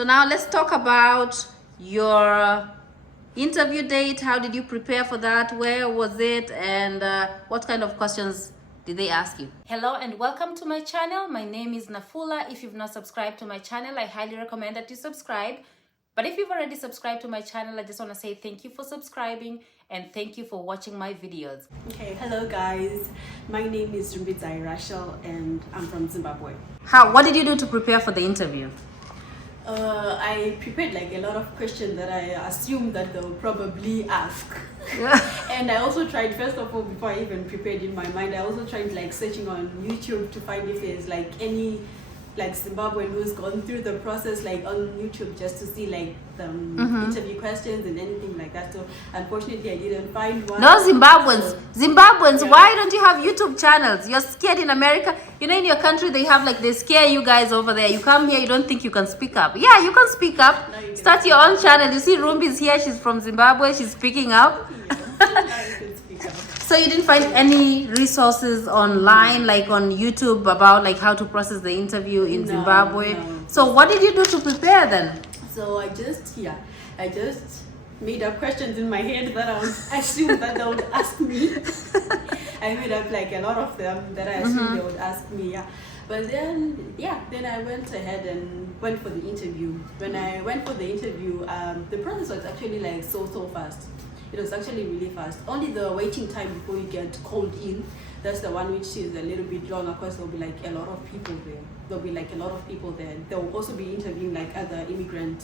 So now let's talk about your interview date. How did you prepare for that? Where was it? And what kind of questions did they ask you? Hello and welcome to my channel. My name is Nafula. If you've not subscribed to my channel, I highly recommend that you subscribe. But if you've already subscribed to my channel, I just want to say thank you for subscribing and thank you for watching my videos. Okay, hello guys. My name is Rumbizai Rachel and I'm from Zimbabwe. What did you do to prepare for the interview? I prepared like a lot of questions that I assumed that they'll probably ask. And I also tried, first of all, before I even prepared in my mind, I also tried like searching on YouTube to find if there's like any like Zimbabwean who's gone through the process like on YouTube, just to see like the interview questions and anything like that. So unfortunately I didn't find one. No Zimbabweans. Zimbabweans, Yeah. why don't you have YouTube channels? You're scared in America. You know, in your country they have like, they scare you guys over there. You come here, you don't think you can speak up. Yeah, you can speak up. No, you Start your own channel. You see Rumbi's here, she's from Zimbabwe, she's speaking up. Now you can speak up. So you didn't find any resources online, like on YouTube, about like how to process the interview in No, Zimbabwe? no. So what did you do to prepare then? So I just made up questions in my head that I assumed that they would ask me. I made up like a lot of them that I assumed they would ask me, yeah. But then I went ahead and went for the interview. When I went for the interview, the process was actually like so fast. It was actually really fast. Only the waiting time before you get called in, that's the one which is a little bit long. Of course, there'll be like a lot of people there. They'll also be interviewing like other immigrant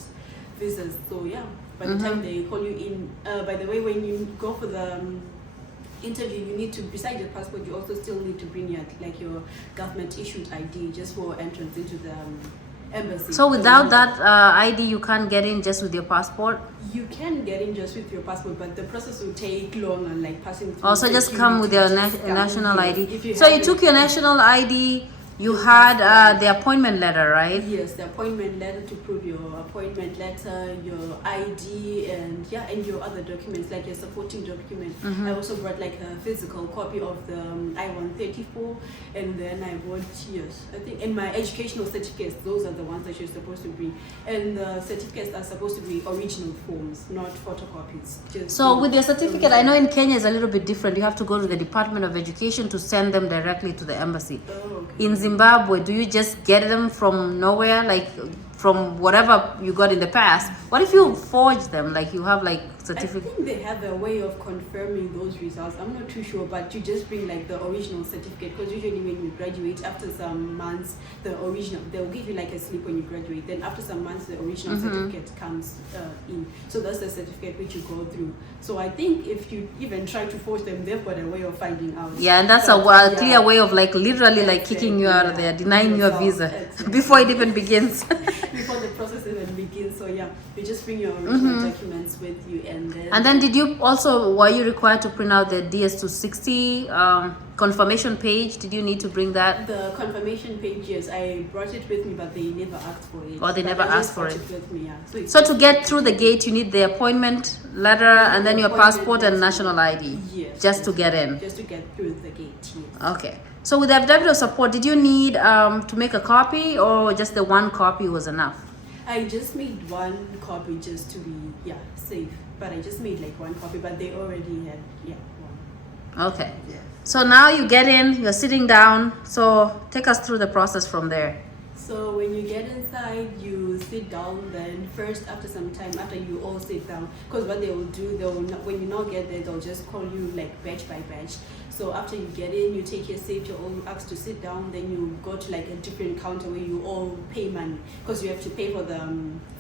visas. So yeah, by the time they call you in, by the way, when you go for the interview, you need to, besides your passport, you also still need to bring your government issued ID just for entrance into the embassy. So without that ID, you can't get in just with your passport? You can get in just with your passport, but the process will take longer, like passing through. Also, just come with your national Yes, ID. if So you have took it. your national ID, you had the appointment letter, right? Yes, the appointment letter to prove your appointment letter, your ID, and your other documents, like your supporting document. I also brought like a physical copy of the I-134, and then I brought, I think, and my educational certificates. Those are the ones that you're supposed to bring, and the certificates are supposed to be original forms, not photocopies. So with your certificate, I know in Kenya it's a little bit different. You have to go to the Department of Education to send them directly to the embassy. Oh, okay. In Zimbabwe, do you just get them from nowhere, like from whatever you got in the past? What if you forge them, like you have like I certificate? think they have a way of confirming those results. I'm not too sure, but you just bring like the original certificate, because usually when you graduate, after some months, they'll give you like a slip when you graduate. Then after some months, the original certificate comes in. So that's the certificate which you go through. So I think if you even try to forge them, they've got a way of finding out. Yeah, and that's But, a clear way of like literally like kicking you out of there, denying your visa before it even begins. Before the process even begins. So yeah, you just bring your original documents with you, And then were you required to print out the DS260 confirmation page? Did you need to bring that? The confirmation page, yes, I brought it with me, but they never asked for it. Or they But never I just asked for brought it. with me, yeah. So to get through the gate, you need the appointment letter and then your Appointment passport and letter. national ID. Yes, Just to get in. Just to get through the gate, yes. Okay. So with the affidavit of support, did you need to make a copy, or just the one copy was enough? I just made one copy just to be safe. But I just made like one copy, but they already had one. Okay. Yeah. So now you get in, you're sitting down. So take us through the process from there. So when you get inside, you sit down. Then first, after some time, after you all sit down, because what they will do, when you not get there, they'll just call you like batch by batch. So after you get in, you take your seat, you're all asked to sit down. Then you go to like a different counter where you all pay money, because you have to pay for the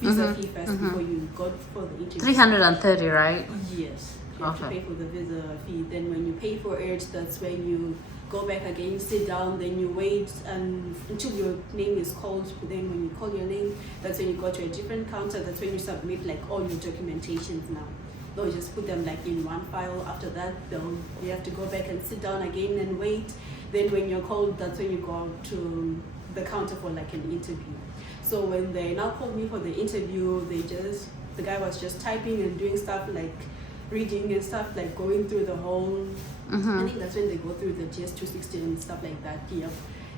visa fee first before you go for the interview. 330, right? Yes, you have to Okay. pay for the visa fee. Then when you pay for it, that's when you go back again, sit down, then you wait until your name is called. Then when you call your name, that's when you go to a different counter. That's when you submit like all your documentations now. They'll just put them like in one file. After that, you have to go back and sit down again and wait. Then when you're called, that's when you go to the counter for like an interview. So when they now called me for the interview, the guy was just typing and doing stuff like reading and stuff, like going through the whole, I think that's when they go through the GS260 and stuff like that. Yeah.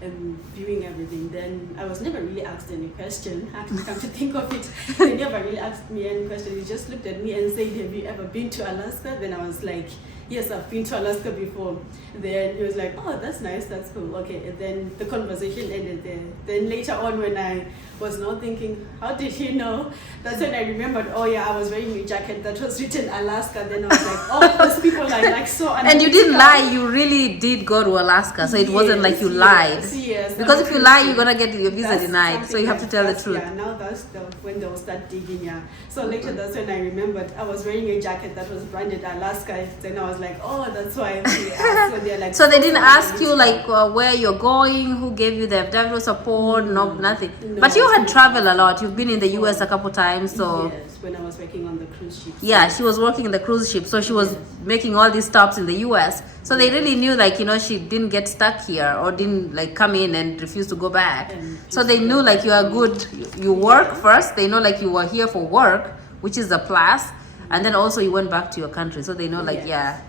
and viewing everything. Then I was never really asked any question. Actually, come to think of it, they never really asked me any question. They just looked at me and said, "Have you ever been to Alaska?" Then I was like, "Yes, I've been to Alaska before." Then he was like, "Oh, that's nice, that's cool, okay." And then the conversation ended there. Then later on, when I was now thinking, how did he know? That's when I remembered, oh yeah, I was wearing a jacket that was written Alaska. Then I was like, oh, those people are like so And you didn't lie, you really did go to Alaska, so it wasn't like you lied. Yes. Because if you lie, you're gonna get your visa denied, so you have to tell the truth. Yeah, now that's when they'll start digging, yeah. So later, that's when I remembered I was wearing a jacket that was branded Alaska. Then I was like, oh, that's why they asked. So they're like, so they didn't ask you like where you're going, who gave you the FW support, no, nothing. No. But you had traveled a lot. You've been in the US a couple times, so yes, when I was working on the cruise ship. yeah, she was working in the cruise ship, so she was making all these stops in the US. So they really knew, like, you know, she didn't get stuck here or didn't like come in and refuse to go back. So they knew like you are good. You work first. They know like you were here for work, which is a plus, and then also you went back to your country. So they know like yeah.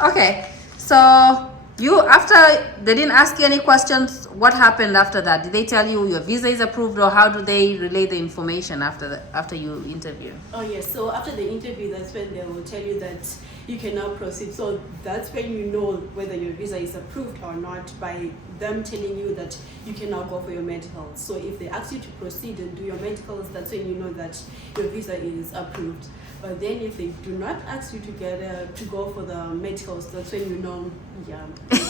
Okay, so you after they didn't ask you any questions. What happened after that? Did they tell you your visa is approved, or how do they relay the information after you interview? Oh yes. So after the interview, that's when they will tell you that you can now proceed. So that's when you know whether your visa is approved or not by them telling you that you can now go for your medicals. So if they ask you to proceed and do your medicals, that's when you know that your visa is approved. But then if they do not ask you to go for the medicals, that's when you know, yeah.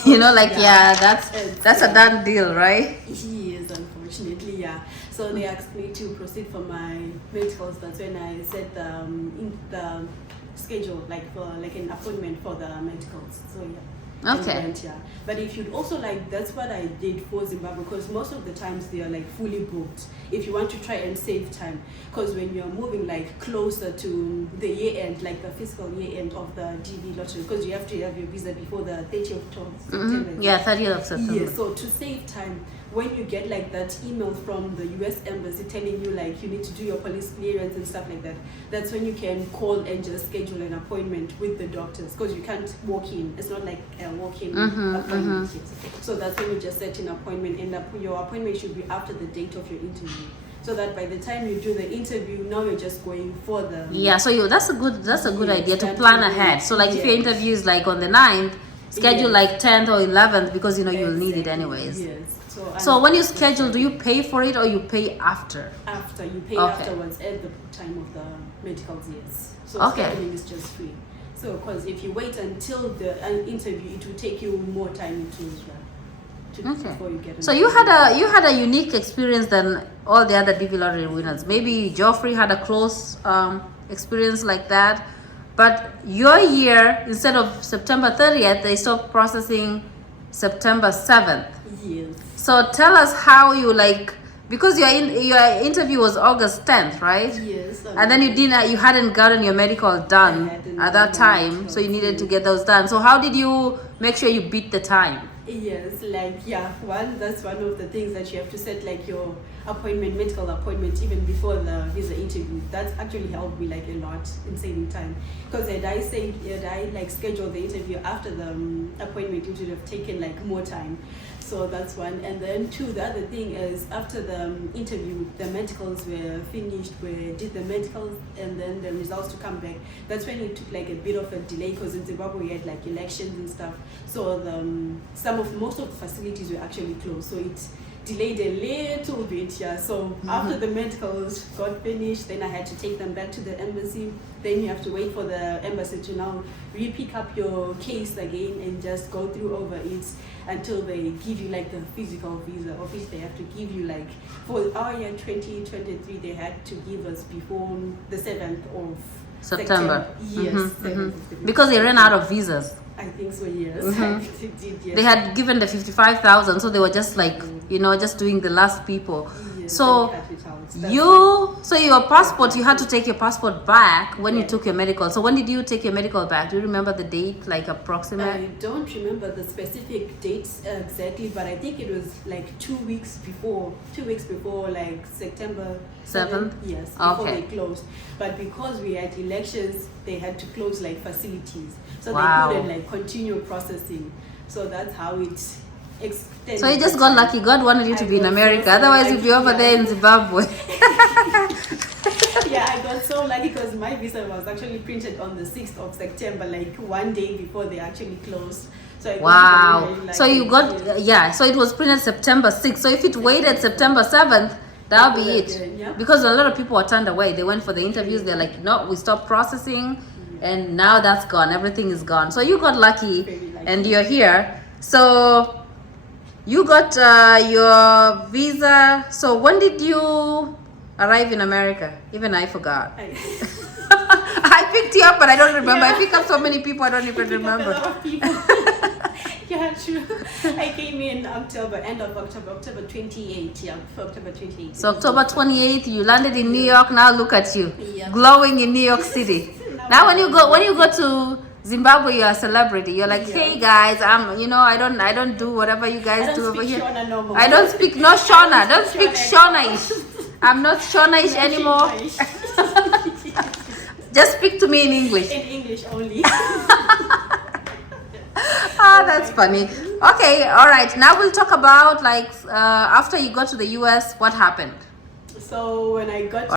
You know, like that's a done deal, right? Yes, unfortunately, yeah. So they asked me to proceed for my medicals. That's when I set the schedule, like for like an appointment for the medicals. So yeah. Okay. Went, yeah. But if you'd also like, that's what I did for Zimbabwe, because most of the times they are like fully booked. If you want to try and save time, because when you're moving like closer to the year end, like the fiscal year end of the DV lottery, because you have to have your visa before the 30th of September. Yeah, 30th of September. Yeah, so to save time, when you get like that email from the US embassy telling you like you need to do your police clearance and stuff like that, that's when you can call and just schedule an appointment with the doctors, because you can't walk in. It's not like a walk-in appointment. So that's when you just set an appointment, and your appointment should be after the date of your interview, so that by the time you do the interview, now you're just going for the that's a good idea to plan ahead. So like if your interview is like on the 9th, schedule like 10th or 11th, because you know you'll need it anyways. Yes. So when you schedule, do you pay for it or you pay after? After, you pay afterwards at the time of the medicals, yes. So scheduling is just free. So because if you wait until the interview, it will take you more time before you get. So you had a unique experience than all the other DV lottery winners. Maybe Geoffrey had a close experience like that, but your year, instead of September 30th, they stopped processing September 7th. Yes. So tell us how you because your interview was August 10th, right? Yes. And then you hadn't gotten your medical done at that time, so you needed to get those done. So how did you make sure you beat the time? Yes, that's one of the things that you have to set like your medical appointment even before the visa interview. That actually helped me like a lot in saving time, because had I scheduled the interview after the appointment, it would have taken like more time. So that's one. And then two, the other thing is after the interview, the medicals were finished, we did the medicals, and then the results to come back. That's when it took like a bit of a delay, because in Zimbabwe we had like elections and stuff. So most of the facilities were actually closed. So it delayed a little bit, yeah. So after the medicals got finished, then I had to take them back to the embassy. Then you have to wait for the embassy to now re-pick up your case again and just go through over it until they give you like the physical visa, of which they have to give you like for our year 2023, they had to give us before the 7th of September. Yes, 7th of because they ran out of visas. I think so, yes. They did, yes. They had given the 55,000, so they were just like, just doing the last people. Yes, so your passport, you had to take your passport back when you took your medical. So when did you take your medical back? Do you remember the date, like approximate? I don't remember the specific dates exactly, but I think it was like 2 weeks before like September 7th. Yes, before they closed. But because we had elections, they had to close like facilities, so they couldn't like continue processing. So that's how it extended. So you just the got time. lucky. God wanted you to I be in got America. so Otherwise, you'd be lucky, over there in yeah. Zimbabwe. Yeah, I got so lucky because my visa was actually printed on the 6th of September, like one day before they actually closed. So I got Wow. very lucky. So you got, yeah, so it was printed September 6th. So if it waited September 7th, that'll be it. Yeah. Because a lot of people were turned away. They went for the interviews. They're like, no, we stopped processing. And now that's gone. Everything is gone. So you got lucky, Very lucky. and you're here. So you got your visa. So when did you arrive in America? Even I forgot. I picked you up, but I don't remember. Yeah. I picked up so many people, I don't even I picked up remember. a lot of people. Yeah, true. I came in October, end of October, October 28th. Yeah, October 28th. So October 28th, you landed in New York. Now look at you, Yeah. glowing in New York City. Now when you go to Zimbabwe, you're a celebrity. You're like, hey guys, I don't do whatever you guys do over here. Shona no more. I don't speak no Shona. Don't speak Shona-ish. I'm not Shona-ish No, anymore. Shona-ish. Just speak to me in English. In English only. Ah, that's funny. Okay, all right. Now we'll talk about like after you got to the US, what happened? So when I got to